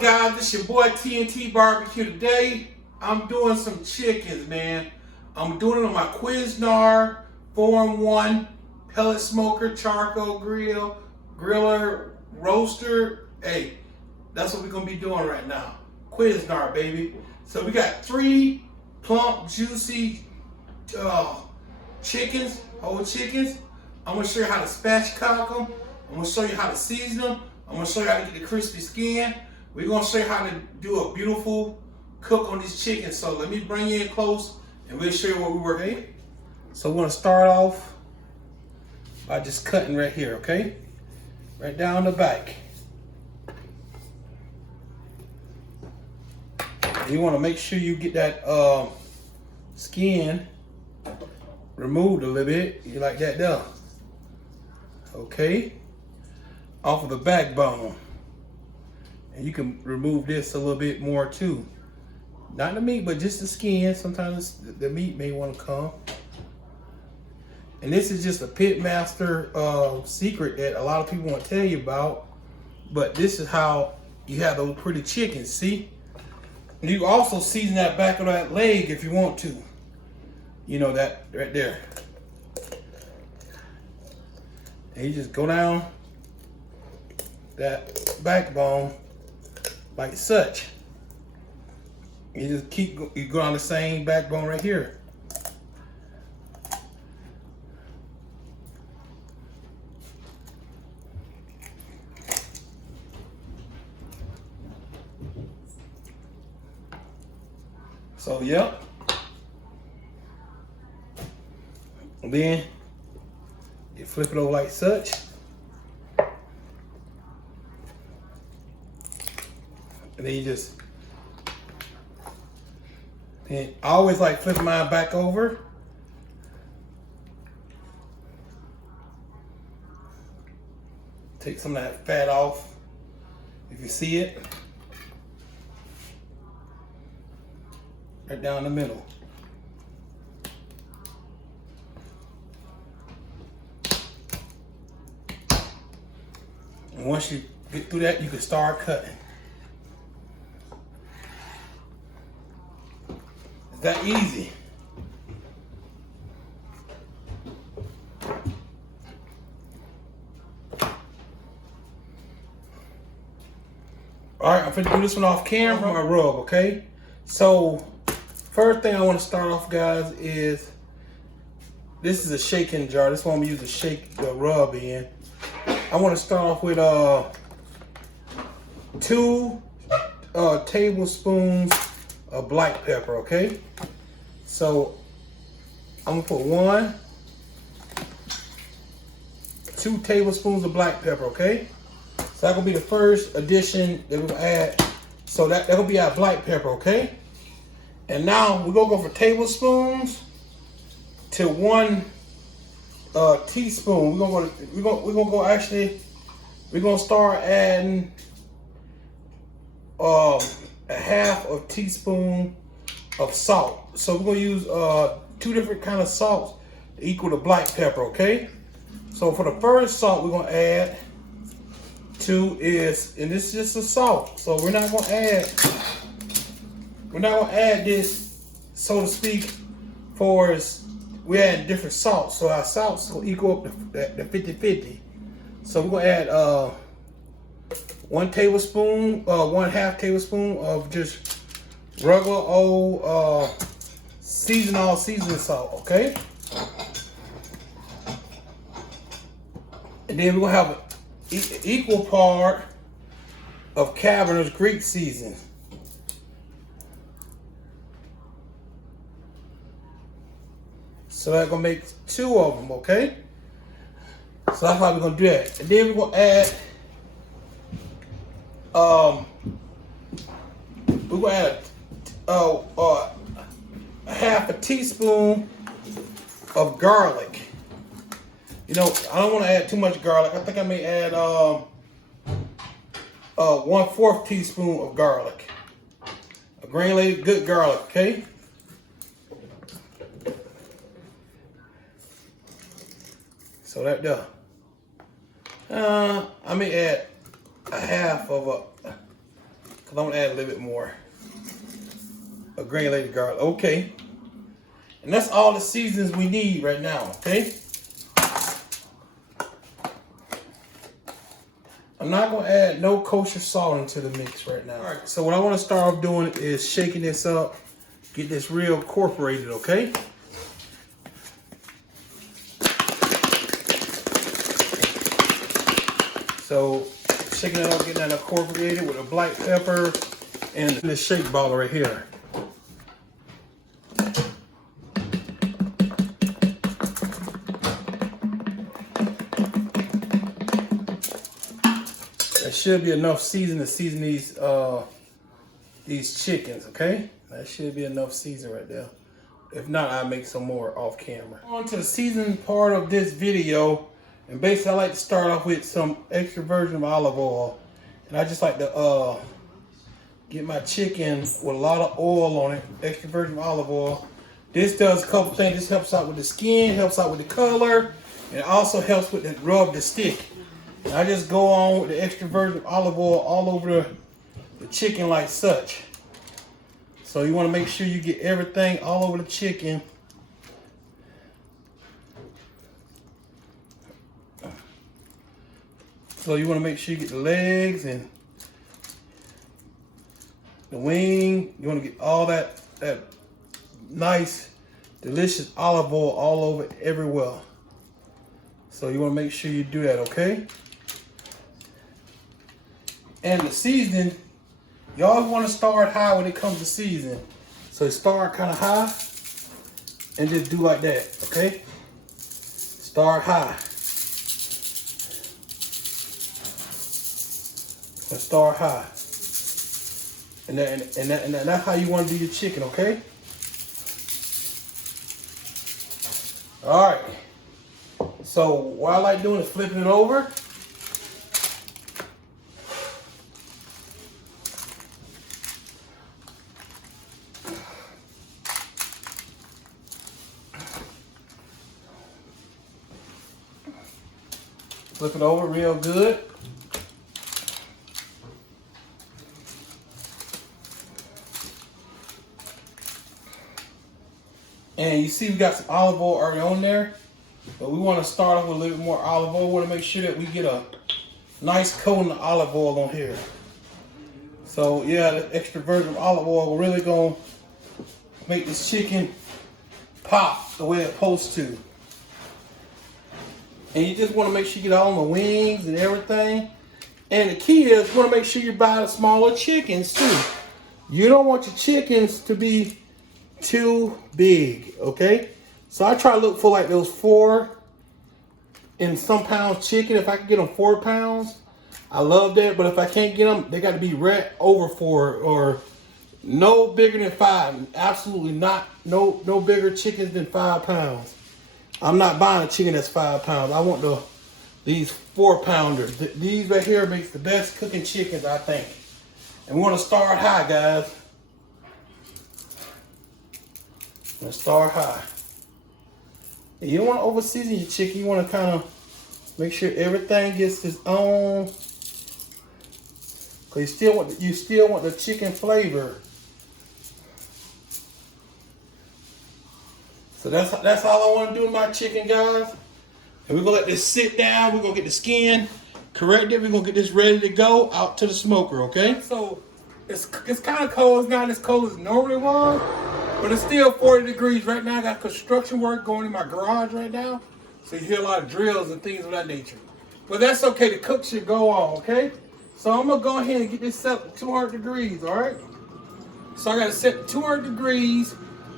up, guys? It's your boy TNT Barbecue. Today, I'm doing some chickens, man. I'm doing it on my Cuisinart 4-in-1 pellet smoker, charcoal grill, griller, roaster. Hey, that's what we're gonna be doing right now. Cuisinart, baby. So we got 3 plump, juicy chickens, whole chickens. I'm gonna show you how to spatchcock them. I'm gonna show you how to season them. I'm gonna show you how to get the crispy skin. We're gonna show you how to do a beautiful cook on these chickens. So let me bring you in close and we'll show you what we work with. So we're gonna start off by just cutting right here, okay? Right down the back. You wanna make sure you get that skin removed a little bit. You like that there. Okay? Off of the backbone. And you can remove this a little bit more too. Not the meat, but just the skin. Sometimes the meat may want to come. And this is just a pitmaster secret that a lot of people won't tell you about. But this is how you have those pretty chickens, see? And you also season that back of that leg if you want to. You know, that right there. And you just go down that backbone like such. You just you go on the same backbone right here. So yep. And then you flip it over like such. And then you just, and I always like flipping mine back over. Take some of that fat off, if you see it. Right down the middle. And once you get through that, you can start cutting. That easy. All right, I'm gonna do this one off camera, my rub, okay? So, first thing I want to start off, guys, is this is a shaking jar. This one I'm gonna use to shake the rub in. I want to start off with 2 tablespoons of black pepper, okay? So I'm gonna put 2 tablespoons of black pepper, okay? So that's gonna be the first addition that we're gonna add. So that's gonna be our black pepper, okay? And now we're gonna go from tablespoons to 1 teaspoon. We're gonna start adding a half a teaspoon of salt. So we're gonna use 2 different kind of salts to equal the black pepper, okay? So for the first salt we're gonna add 2 is, and this is just a salt. So we're not gonna add this, so to speak, for us. We're adding different salts. So our salts will equal up the 50-50. So we're gonna add 1 tablespoon, 1/2 tablespoon of just regular old seasoning salt, okay? And then we're gonna have an equal part of Cabernet Greek seasoning. So that's gonna make 2 of them, okay? So that's how we're gonna do that. And then we're gonna add a half a teaspoon of garlic. You know, I don't want to add too much garlic. I think I may add 1/4 teaspoon of garlic. A granulated good garlic, okay? So that does. I may add a half of a because I'm gonna add a little bit more of granulated garlic. Okay. And that's all the seasons we need right now, okay? I'm not gonna add no kosher salt into the mix right now. All right, so what I wanna start off doing is shaking this up, get this real incorporated, okay? So, shaking it up, getting that incorporated with a black pepper and this shake ball right here. There should be enough season to season these chickens, okay? That should be enough season right there. If not, I'll make some more off camera. On to the seasoning part of this video. And basically, I like to start off with some extra virgin olive oil. And I just like to get my chicken with a lot of oil on it, extra virgin olive oil. This does a couple things. This helps out with the skin, helps out with the color, and it also helps with the rub the stick. And I just go on with the extra virgin olive oil all over the chicken like such. So you want to make sure you get everything all over the chicken. So you want to make sure you get the legs and the wing. You want to get all that nice, delicious olive oil all over everywhere. So you want to make sure you do that, okay? And the seasoning, you always want to start high when it comes to seasoning. So start kind of high and just do like that, okay? Start high. And start high. And that's how you want to do your chicken, okay? All right. So what I like doing is flipping it over. Flip it over real good. And you see we got some olive oil already on there. But we want to start off with a little bit more olive oil. We want to make sure that we get a nice coating of olive oil on here. So yeah, the extra virgin olive oil really gonna make this chicken pop the way it's supposed to. And you just want to make sure you get all the wings and everything. And the key is you want to make sure you buy the smaller chickens too. You don't want your chickens to be too big, okay? So I try to look for like those 4 and some pound chicken. If I can get them 4 pounds, I love that. But if I can't get them, they got to be right over 4 or no bigger than 5. Absolutely not. No bigger chickens than 5 pounds. I'm not buying a chicken that's 5 pounds. I want these 4 pounders. These right here makes the best cooking chickens, I think. And we want to start high, guys. Let's start high. And you don't want to over season your chicken. You want to kind of make sure everything gets its own. Cause you still want the chicken flavor. So that's all I want to do with my chicken, guys. And we're gonna let this sit down. We're gonna get the skin corrected. We're gonna get this ready to go out to the smoker, okay? So it's kind of cold. It's not as cold as it normally was, but it's still 40 degrees right now. I got construction work going in my garage right now. So you hear a lot of drills and things of that nature. But that's okay. The cook should go on, okay? So I'm gonna go ahead and get this set to 200 degrees, all right? So I gotta set 200 degrees.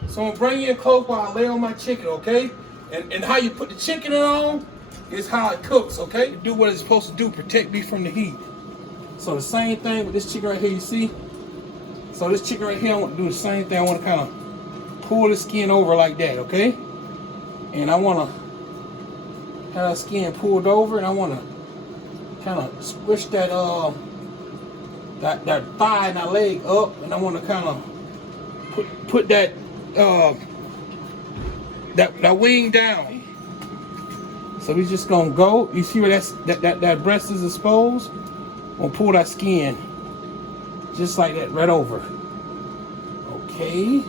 So I'm gonna bring you in close while I lay on my chicken, okay? And how you put the chicken on is how it cooks, okay? Do what it's supposed to do, protect me from the heat. So the same thing with this chicken right here, you see? So this chicken right here, I want to do the same thing. I want to kind of pull the skin over like that, okay? And I want to have the skin pulled over, and I want to kind of squish that that thigh and that leg up, and I want to kind of put that that wing down. So we just gonna go. You see where that breast is exposed? Gonna pull that skin. Just like that, right over. Okay.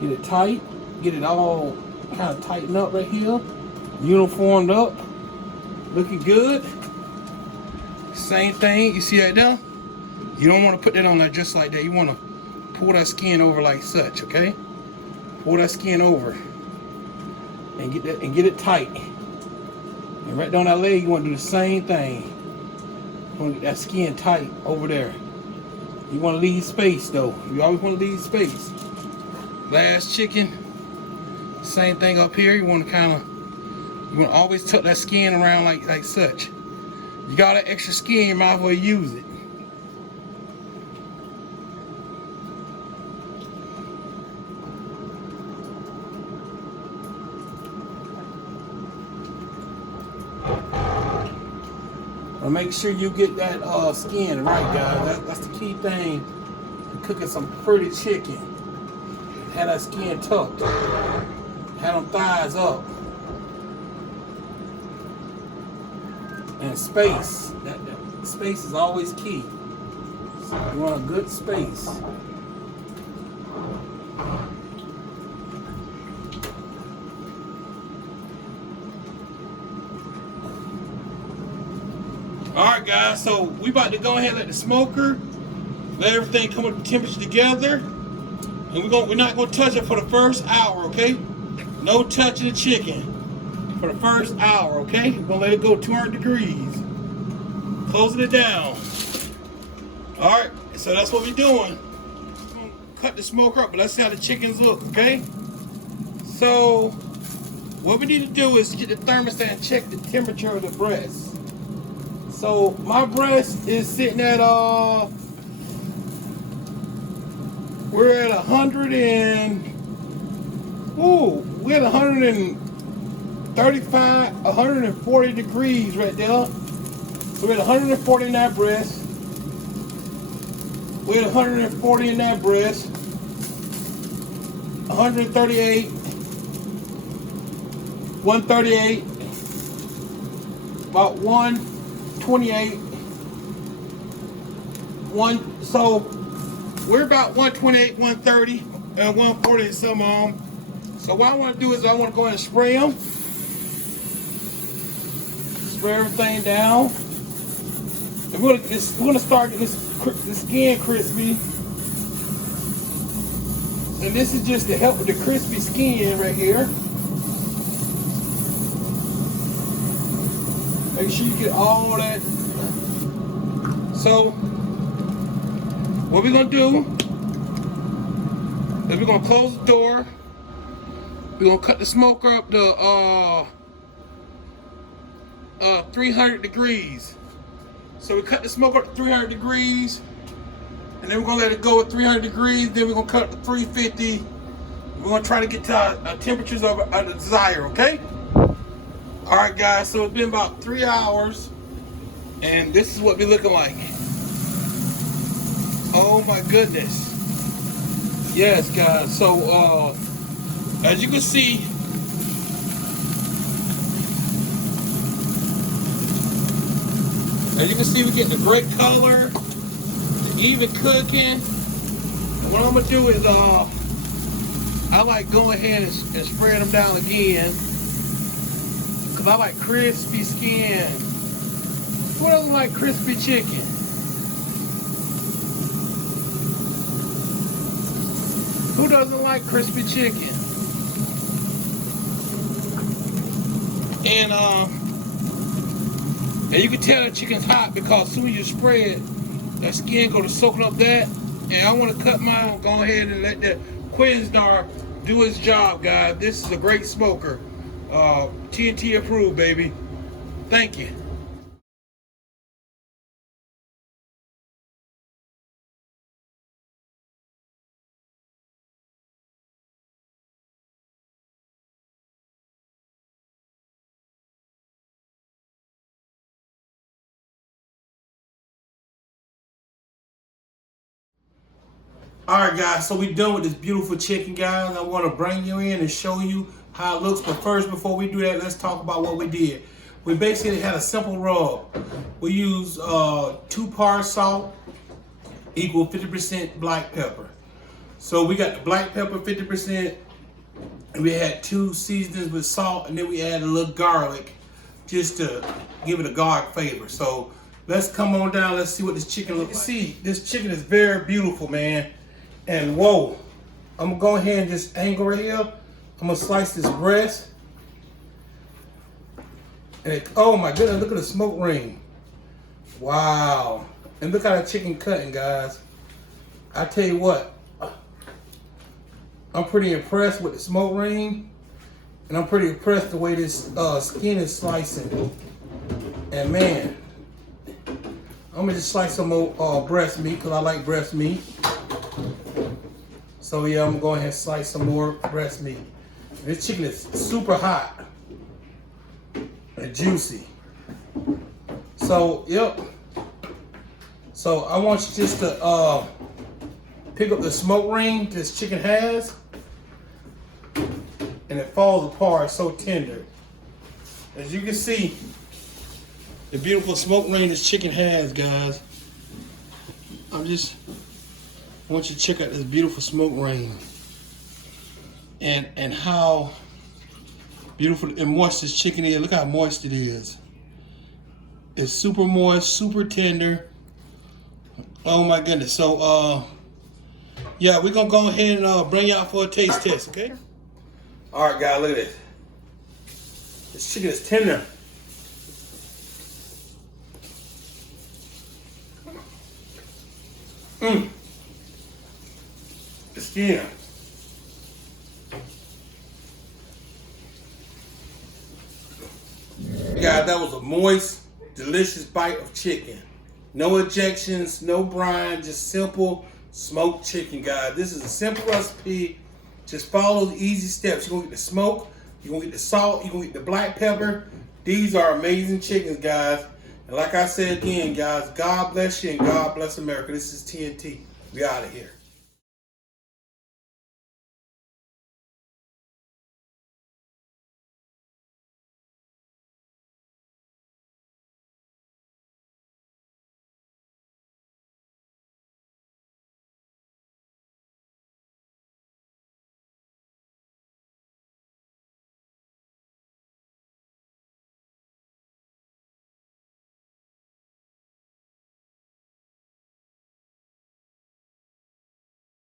Get it tight. Get it all kind of tightened up right here. Uniformed up. Looking good. Same thing, you see that there? You don't want to put that on there just like that. You want to pull that skin over like such, okay? Pull that skin over and get it tight. And right down that leg, you want to do the same thing. You want to get that skin tight over there. You want to leave space though. You always want to leave space. Last chicken, same thing up here. You want to always tuck that skin around like such. You got that extra skin, you might as well use it. But make sure you get that skin right, guys. That's the key thing to cooking some pretty chicken. Have that skin tucked. Have them thighs up. And space. That space is always key. So you want a good space. Alright guys, so we about to go ahead and let the smoker, let everything come with the temperature together. And we're not gonna touch it for the first hour, okay? No touching the chicken for the first hour, okay? We're gonna let it go 200 degrees. Closing it down. Alright, so that's what we're doing. We're gonna cut the smoker up, but let's see how the chickens look, okay? So, what we need to do is get the thermostat and check the temperature of the breast. So, my breast is sitting at, we're at 140 degrees right there. So we're at 140 in that breast. We're at 140 in that breast. 138. 138. About 128. So we're about 128, 130, and 140 and some on. So what I want to do is I want to go ahead and spray them. Spray everything down. And we're gonna start getting this skin crispy. And this is just to help with the crispy skin right here. Make sure you get all that. So what we're gonna do is we're gonna close the door. We're gonna cut the smoker up to 300 degrees. So we cut the smoker up to 300 degrees, and then we're gonna let it go at 300 degrees. Then we're gonna cut it to 350. We're gonna try to get to our temperatures of our desire. Okay. All right, guys. So it's been about 3 hours, and this is what we're looking like. Oh my goodness. Yes, guys. So as you can see, we're getting a great color, even cooking. And what I'm gonna do is I like go ahead and spread them down again, because I like crispy skin. Who doesn't like crispy chicken? Who doesn't like crispy chicken? And you can tell the chicken's hot because as soon as you spray it, that skin go to soaking up that. And I want to cut mine, go ahead and let the Cuisinart do his job, guys. This is a great smoker. TNT approved, baby. Thank you. Alright guys, so we're done with this beautiful chicken, guys. I want to bring you in and show you how it looks. But first, before we do that, let's talk about what we did. We basically had a simple rub. We used 2 parts salt, equal 50% black pepper. So we got the black pepper 50%, and we had 2 seasonings with salt, and then we added a little garlic just to give it a garlic flavor. So let's come on down, let's see what this chicken looks like. See, this chicken is very beautiful, man. And whoa, I'm gonna go ahead and just angle right here. I'm gonna slice this breast. And oh my goodness, look at the smoke ring. Wow. And look how the chicken cutting, guys. I tell you what, I'm pretty impressed with the smoke ring. And I'm pretty impressed the way this skin is slicing. And man, I'm gonna just slice some more breast meat because I like breast meat. So yeah, I'm gonna go ahead and slice some more breast meat. This chicken is super hot and juicy. So, yep. So I want you just to pick up the smoke ring this chicken has. And it falls apart, so tender. As you can see, the beautiful smoke ring this chicken has, guys. I want you to check out this beautiful smoke ring. And how beautiful and moist this chicken is. Look how moist it is. It's super moist, super tender. Oh my goodness. So yeah, we're gonna go ahead and bring you out for a taste test, okay? All right, guys, look at this. This chicken is tender. The skin. Guys, that was a moist, delicious bite of chicken. No ejections, no brine, just simple smoked chicken, guys. This is a simple recipe. Just follow the easy steps. You're gonna get the smoke, you're gonna get the salt, you're gonna get the black pepper. These are amazing chickens, guys. And like I said again, guys, God bless you and God bless America. This is TNT. We out of here.